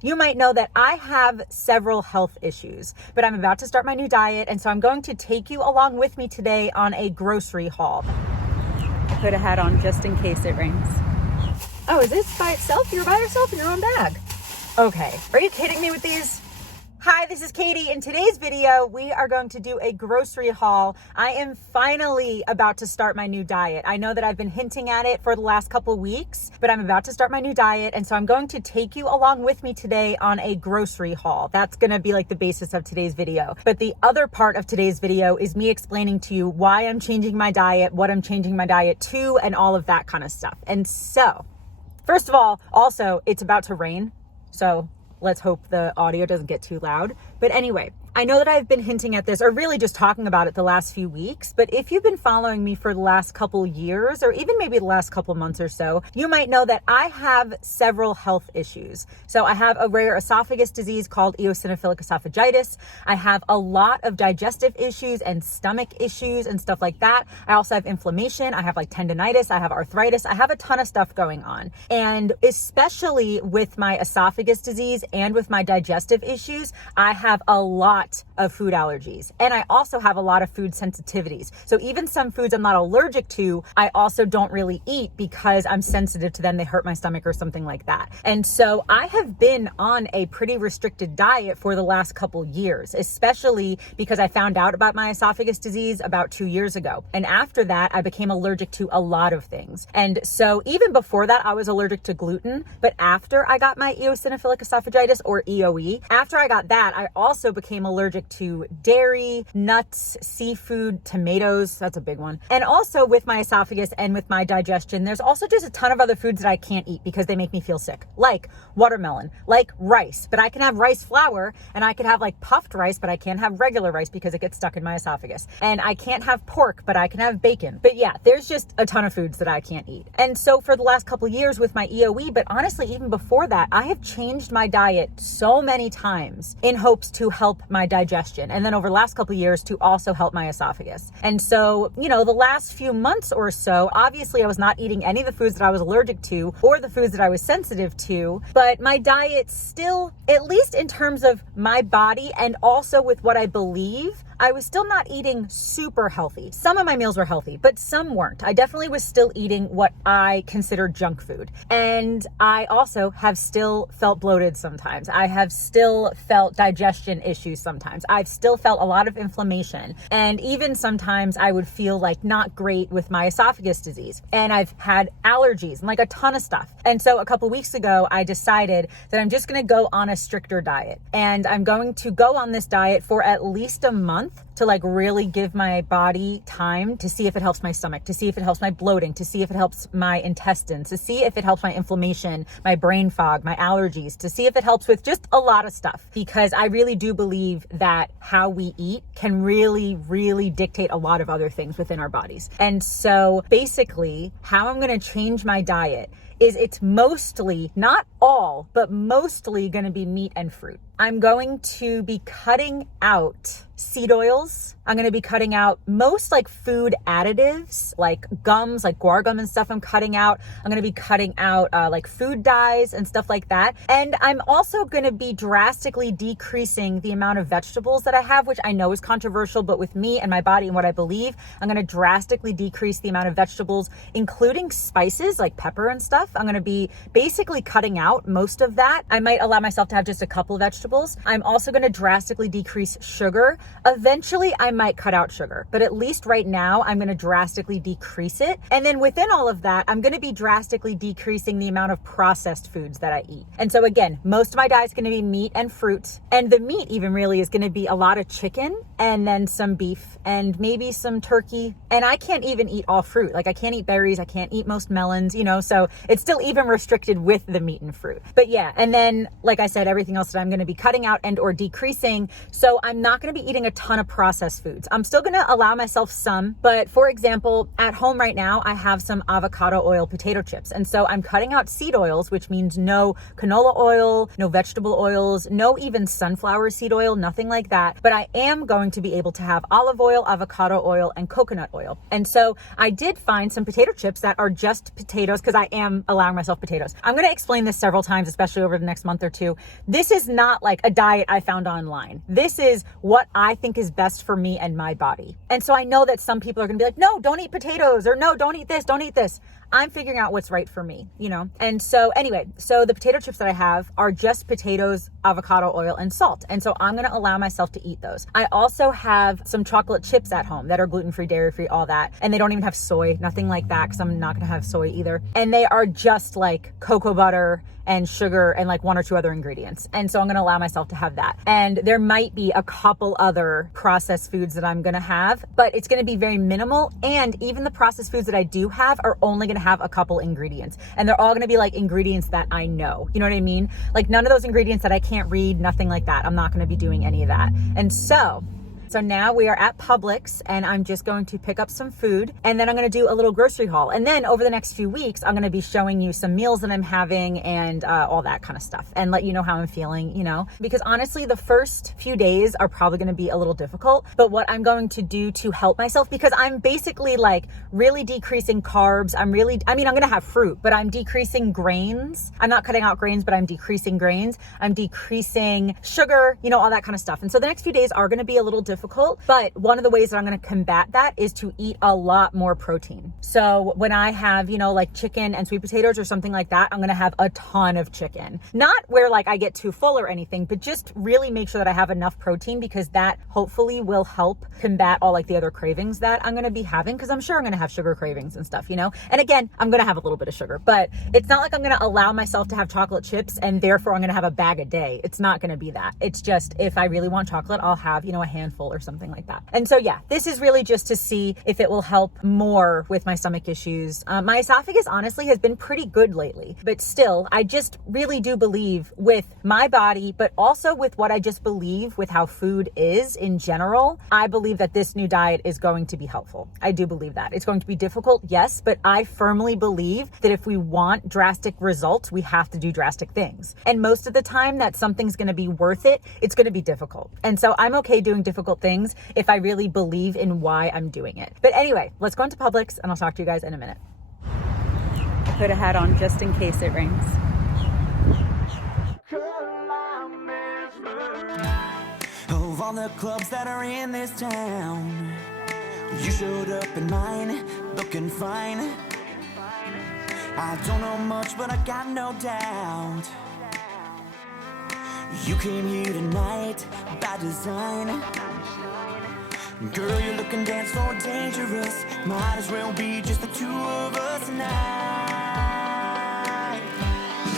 You might know that I have several health issues, but I'm about to start my new diet, and so I'm going to take you along with me today on a grocery haul. I put a hat on just in case it rains. Oh, is this by itself? You're by yourself in your own bag. Okay, are you kidding me with these? Hi, this is Katie. In today's video, we are going to do a grocery haul. I am finally about to start my new diet. I know that I've been hinting at it for the last couple weeks, but I'm about to start my new diet. And so I'm going to take you along with me today on a grocery haul. That's going to be like the basis of today's video. But the other part of today's video is me explaining to you why I'm changing my diet, what I'm changing my diet to, and all of that kind of stuff. And so, first of all, also, it's about to rain. So let's hope the audio doesn't get too loud. But anyway, I know that I've been hinting at this or really just talking about it the last few weeks, but if you've been following me for the last couple years or even maybe the last couple months or so, you might know that I have several health issues. So I have a rare esophagus disease called eosinophilic esophagitis. I have a lot of digestive issues and stomach issues and stuff like that. I also have inflammation. I have like tendinitis. I have arthritis. I have a ton of stuff going on. And especially with my esophagus disease and with my digestive issues, I have a lot of food allergies. And I also have a lot of food sensitivities. So even some foods I'm not allergic to, I also don't really eat because I'm sensitive to them. They hurt my stomach or something like that. And so I have been on a pretty restricted diet for the last couple years, especially because I found out about my esophagus disease about 2 years ago. And after that, I became allergic to a lot of things. And so even before that, I was allergic to gluten. But after I got my eosinophilic esophagitis or EOE, after I got that, I also became allergic to dairy, nuts, seafood, tomatoes. That's a big one. And also with my esophagus and with my digestion, there's also just a ton of other foods that I can't eat because they make me feel sick, like watermelon, like rice. But I can have rice flour and I can have like puffed rice, but I can't have regular rice because it gets stuck in my esophagus. And I can't have pork, but I can have bacon. But yeah, there's just a ton of foods that I can't eat. And so for the last couple of years with my EOE, but honestly, even before that, I have changed my diet so many times in hopes to help my digestion. And then over the last couple of years to also help my esophagus. And so, the last few months or so, obviously I was not eating any of the foods that I was allergic to or the foods that I was sensitive to, but my diet still, at least in terms of my body and also with what I believe, I was still not eating super healthy. Some of my meals were healthy, but some weren't. I definitely was still eating what I consider junk food. And I also have still felt bloated sometimes. I have still felt digestion issues sometimes. I've still felt a lot of inflammation. And even sometimes I would feel like not great with my esophagus disease. And I've had allergies and like a ton of stuff. And so a couple weeks ago, I decided that I'm just going to go on a stricter diet. And I'm going to go on this diet for at least a month to like really give my body time to see if it helps my stomach, to see if it helps my bloating, to see if it helps my intestines, to see if it helps my inflammation, my brain fog, my allergies, to see if it helps with just a lot of stuff. Because I really do believe that how we eat can really, really dictate a lot of other things within our bodies. And so basically how I'm going to change my diet is it's mostly, not all, but mostly going to be meat and fruit. I'm going to be cutting out seed oils. I'm going to be cutting out most like food additives, like gums, like guar gum and stuff I'm cutting out. I'm going to be cutting out like food dyes and stuff like that. And I'm also going to be drastically decreasing the amount of vegetables that I have, which I know is controversial, but with me and my body and what I believe, I'm going to drastically decrease the amount of vegetables, including spices like pepper and stuff. I'm going to be basically cutting out most of that. I might allow myself to have just a couple of vegetables. I'm also going to drastically decrease sugar. Eventually, I might cut out sugar, but at least right now, I'm going to drastically decrease it. And then within all of that, I'm going to be drastically decreasing the amount of processed foods that I eat. And so again, most of my diet is going to be meat and fruit. And the meat even really is going to be a lot of chicken and then some beef and maybe some turkey. And I can't even eat all fruit. Like I can't eat berries. I can't eat most melons, so it's still even restricted with the meat and fruit. But yeah, and then like I said, everything else that I'm going to be cutting out and or decreasing. So I'm not going to be eating eating a ton of processed foods. I'm still gonna allow myself some, but for example, at home right now, I have some avocado oil potato chips. And so I'm cutting out seed oils, which means no canola oil, no vegetable oils, no even sunflower seed oil, nothing like that. But I am going to be able to have olive oil, avocado oil, and coconut oil. And so I did find some potato chips that are just potatoes because I am allowing myself potatoes. I'm gonna explain this several times, especially over the next month or two. This is not like a diet I found online. This is what I think is best for me and my body. And so I know that some people are gonna be like, no, don't eat potatoes, or no, don't eat this, don't eat this. I'm figuring out what's right for me, you know? And so anyway, so the potato chips that I have are just potatoes, avocado oil, and salt. And so I'm gonna allow myself to eat those. I also have some chocolate chips at home that are gluten-free, dairy-free, all that. And they don't even have soy, nothing like that, because I'm not gonna have soy either. And they are just like cocoa butter and sugar and like one or two other ingredients. And so I'm gonna allow myself to have that. And there might be a couple other processed foods that I'm gonna have, but it's gonna be very minimal. And even the processed foods that I do have are only gonna have a couple ingredients. And they're all gonna be like ingredients that I know. You know what I mean? Like none of those ingredients that I can't read, nothing like that. I'm not gonna be doing any of that. And so now we are at Publix and I'm just going to pick up some food and then I'm going to do a little grocery haul. And then over the next few weeks, I'm going to be showing you some meals that I'm having and all that kind of stuff and let you know how I'm feeling, you know, because honestly, the first few days are probably going to be a little difficult, but what I'm going to do to help myself, because I'm basically like really decreasing carbs. I'm going to have fruit, but I'm decreasing grains. I'm not cutting out grains, but I'm decreasing grains. I'm decreasing sugar, you know, all that kind of stuff. And so the next few days are going to be a little difficult, but one of the ways that I'm going to combat that is to eat a lot more protein. So when I have, you know, like chicken and sweet potatoes or something like that, I'm going to have a ton of chicken. Not where like I get too full or anything, but just really make sure that I have enough protein, because that hopefully will help combat all like the other cravings that I'm going to be having, because I'm sure I'm going to have sugar cravings and stuff, you know? And again, I'm going to have a little bit of sugar, but it's not like I'm going to allow myself to have chocolate chips and therefore I'm going to have a bag a day. It's not going to be that. It's just if I really want chocolate, I'll have, you know, a handful or something like that. And so yeah, this is really just to see if it will help more with my stomach issues. My esophagus honestly has been pretty good lately, but still, I just really do believe with my body, but also with what I just believe with how food is in general, I believe that this new diet is going to be helpful. I do believe that. It's going to be difficult, yes, but I firmly believe that if we want drastic results, we have to do drastic things. And most of the time that something's going to be worth it, it's going to be difficult. And so I'm okay doing difficult things if I really believe in why I'm doing it. But anyway, let's go into Publix and I'll talk to you guys in a minute. I put a hat on just in case it rains. Of all the clubs that are in this town, you showed up in mine, looking fine. I don't know much, but I got no doubt. You came here tonight by design. Girl, you're looking damn so dangerous. Might as well be just the two of us tonight.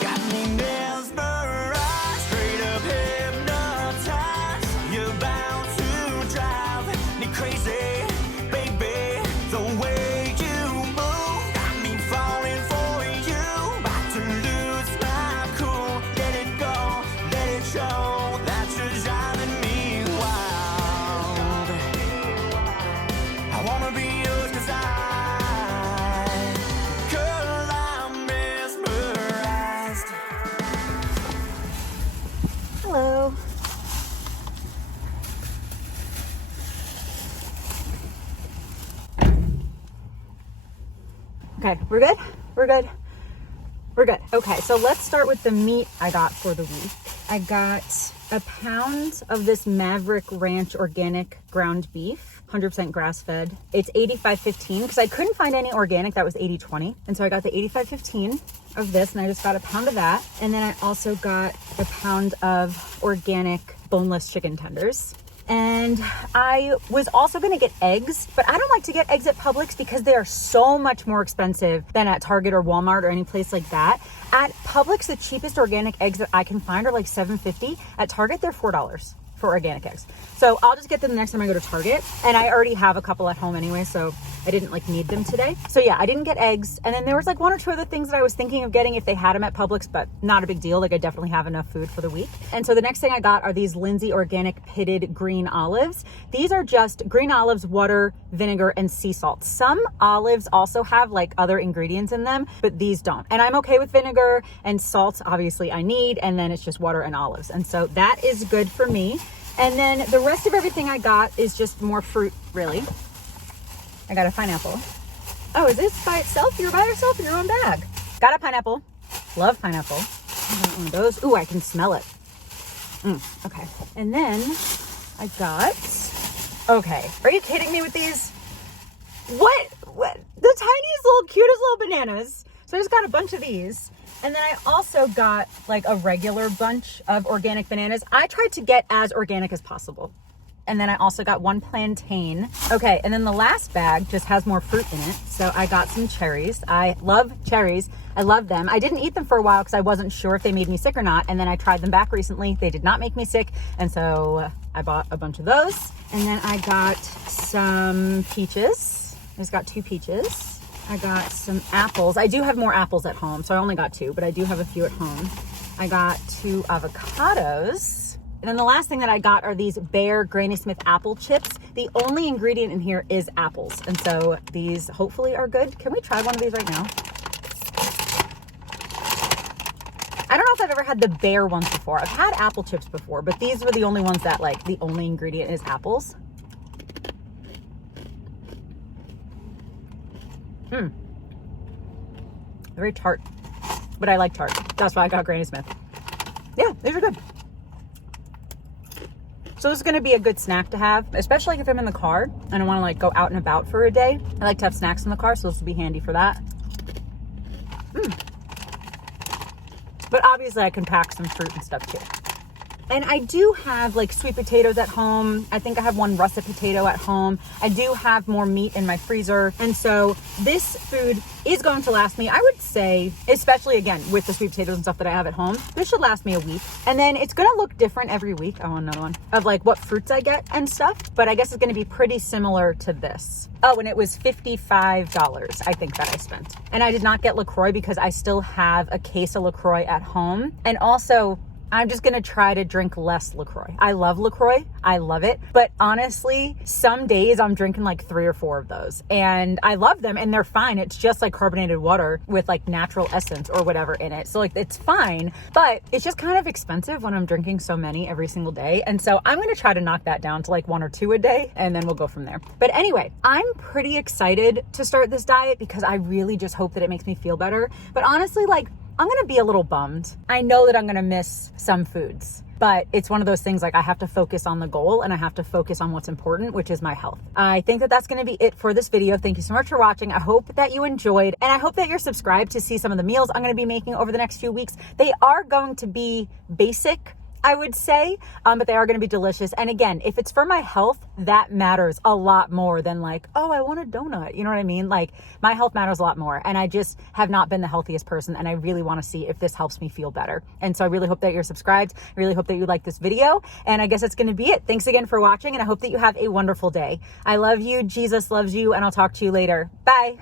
Got me mesmerized, straight up hypnotized. You're bound to drive me crazy, baby. The way you move got me falling for you. About to lose my cool. Let it go, let it show that you're driving me wild. I wanna be yours 'cause girl, I'm mesmerized. Hello. Okay, we're good? We're good? We're good. Okay, so let's start with the meat I got for the week. I got a pound of this Maverick Ranch organic ground beef, 100% grass-fed. It's 85.15 because I couldn't find any organic that was 80.20. And so I got the 85.15 of this, and I just got a pound of that. And then I also got a pound of organic boneless chicken tenders. And I was also gonna get eggs, but I don't like to get eggs at Publix because they are so much more expensive than at Target or Walmart or any place like that. At Publix, the cheapest organic eggs that I can find are like $7.50. At Target, they're $4. for organic eggs. So I'll just get them the next time I go to Target. And I already have a couple at home anyway, so I didn't like need them today. So yeah, I didn't get eggs. And then there was like one or two other things that I was thinking of getting if they had them at Publix, but not a big deal. Like I definitely have enough food for the week. And so the next thing I got are these Lindsay organic pitted green olives. These are just green olives, water, vinegar, and sea salt. Some olives also have like other ingredients in them, but these don't. And I'm okay with vinegar and salt, obviously I need, and then it's just water and olives. And so that is good for me. And then the rest of everything I got is just more fruit, really. I got a pineapple. Oh, is this by itself? You're by yourself in your own bag. Got a pineapple. Love pineapple. I got one of those. Ooh, I can smell it. Okay. And then I got, okay. Are you kidding me with these? What? The tiniest little, cutest little bananas. So I just got a bunch of these. And then I also got like a regular bunch of organic bananas. I tried to get as organic as possible. And then I also got one plantain. Okay, and then the last bag just has more fruit in it. So I got some cherries. I love cherries. I love them. I didn't eat them for a while because I wasn't sure if they made me sick or not. And then I tried them back recently. They did not make me sick. And so I bought a bunch of those. And then I got some peaches. I just got 2 peaches. I got some apples. I do have more apples at home, so I only got 2, but I do have a few at home. I got 2 avocados. And then the last thing that I got are these Bear Granny Smith apple chips. The only ingredient in here is apples. And so these hopefully are good. Can we try one of these right now? I don't know if I've ever had the Bear ones before. I've had apple chips before, but these were the only ones that like the only ingredient is apples. Very tart, but I like tart. That's why I got Granny Smith. Yeah, these are good. So this is going to be a good snack to have, especially if I'm in the car and I want to like go out and about for a day. I like to have snacks in the car, so this will be handy for that. But obviously I can pack some fruit and stuff too. And I do have like sweet potatoes at home. I think I have 1 russet potato at home. I do have more meat in my freezer. And so this food is going to last me, I would say, especially again, with the sweet potatoes and stuff that I have at home, this should last me a week. And then it's gonna look different every week. I want another one of like what fruits I get and stuff, but I guess it's gonna be pretty similar to this. Oh, and it was $55, I think, that I spent. And I did not get LaCroix because I still have a case of LaCroix at home. And also, I'm just going to try to drink less LaCroix. I love LaCroix. I love it. But honestly, some days I'm drinking like 3 or 4 of those. And I love them and they're fine. It's just like carbonated water with like natural essence or whatever in it. So like it's fine, but it's just kind of expensive when I'm drinking so many every single day. And so I'm going to try to knock that down to like 1 or 2 a day and then we'll go from there. But anyway, I'm pretty excited to start this diet because I really just hope that it makes me feel better. But honestly, like, I'm gonna be a little bummed. I know that I'm gonna miss some foods, but it's one of those things like I have to focus on the goal and I have to focus on what's important, which is my health. I think that that's gonna be it for this video. Thank you so much for watching. I hope that you enjoyed and I hope that you're subscribed to see some of the meals I'm gonna be making over the next few weeks. They are going to be basic, I would say, but they are going to be delicious. And again, if it's for my health, that matters a lot more than like, oh, I want a donut. You know what I mean? Like my health matters a lot more. And I just have not been the healthiest person. And I really want to see if this helps me feel better. And so I really hope that you're subscribed. I really hope that you like this video. And I guess that's going to be it. Thanks again for watching. And I hope that you have a wonderful day. I love you. Jesus loves you. And I'll talk to you later. Bye.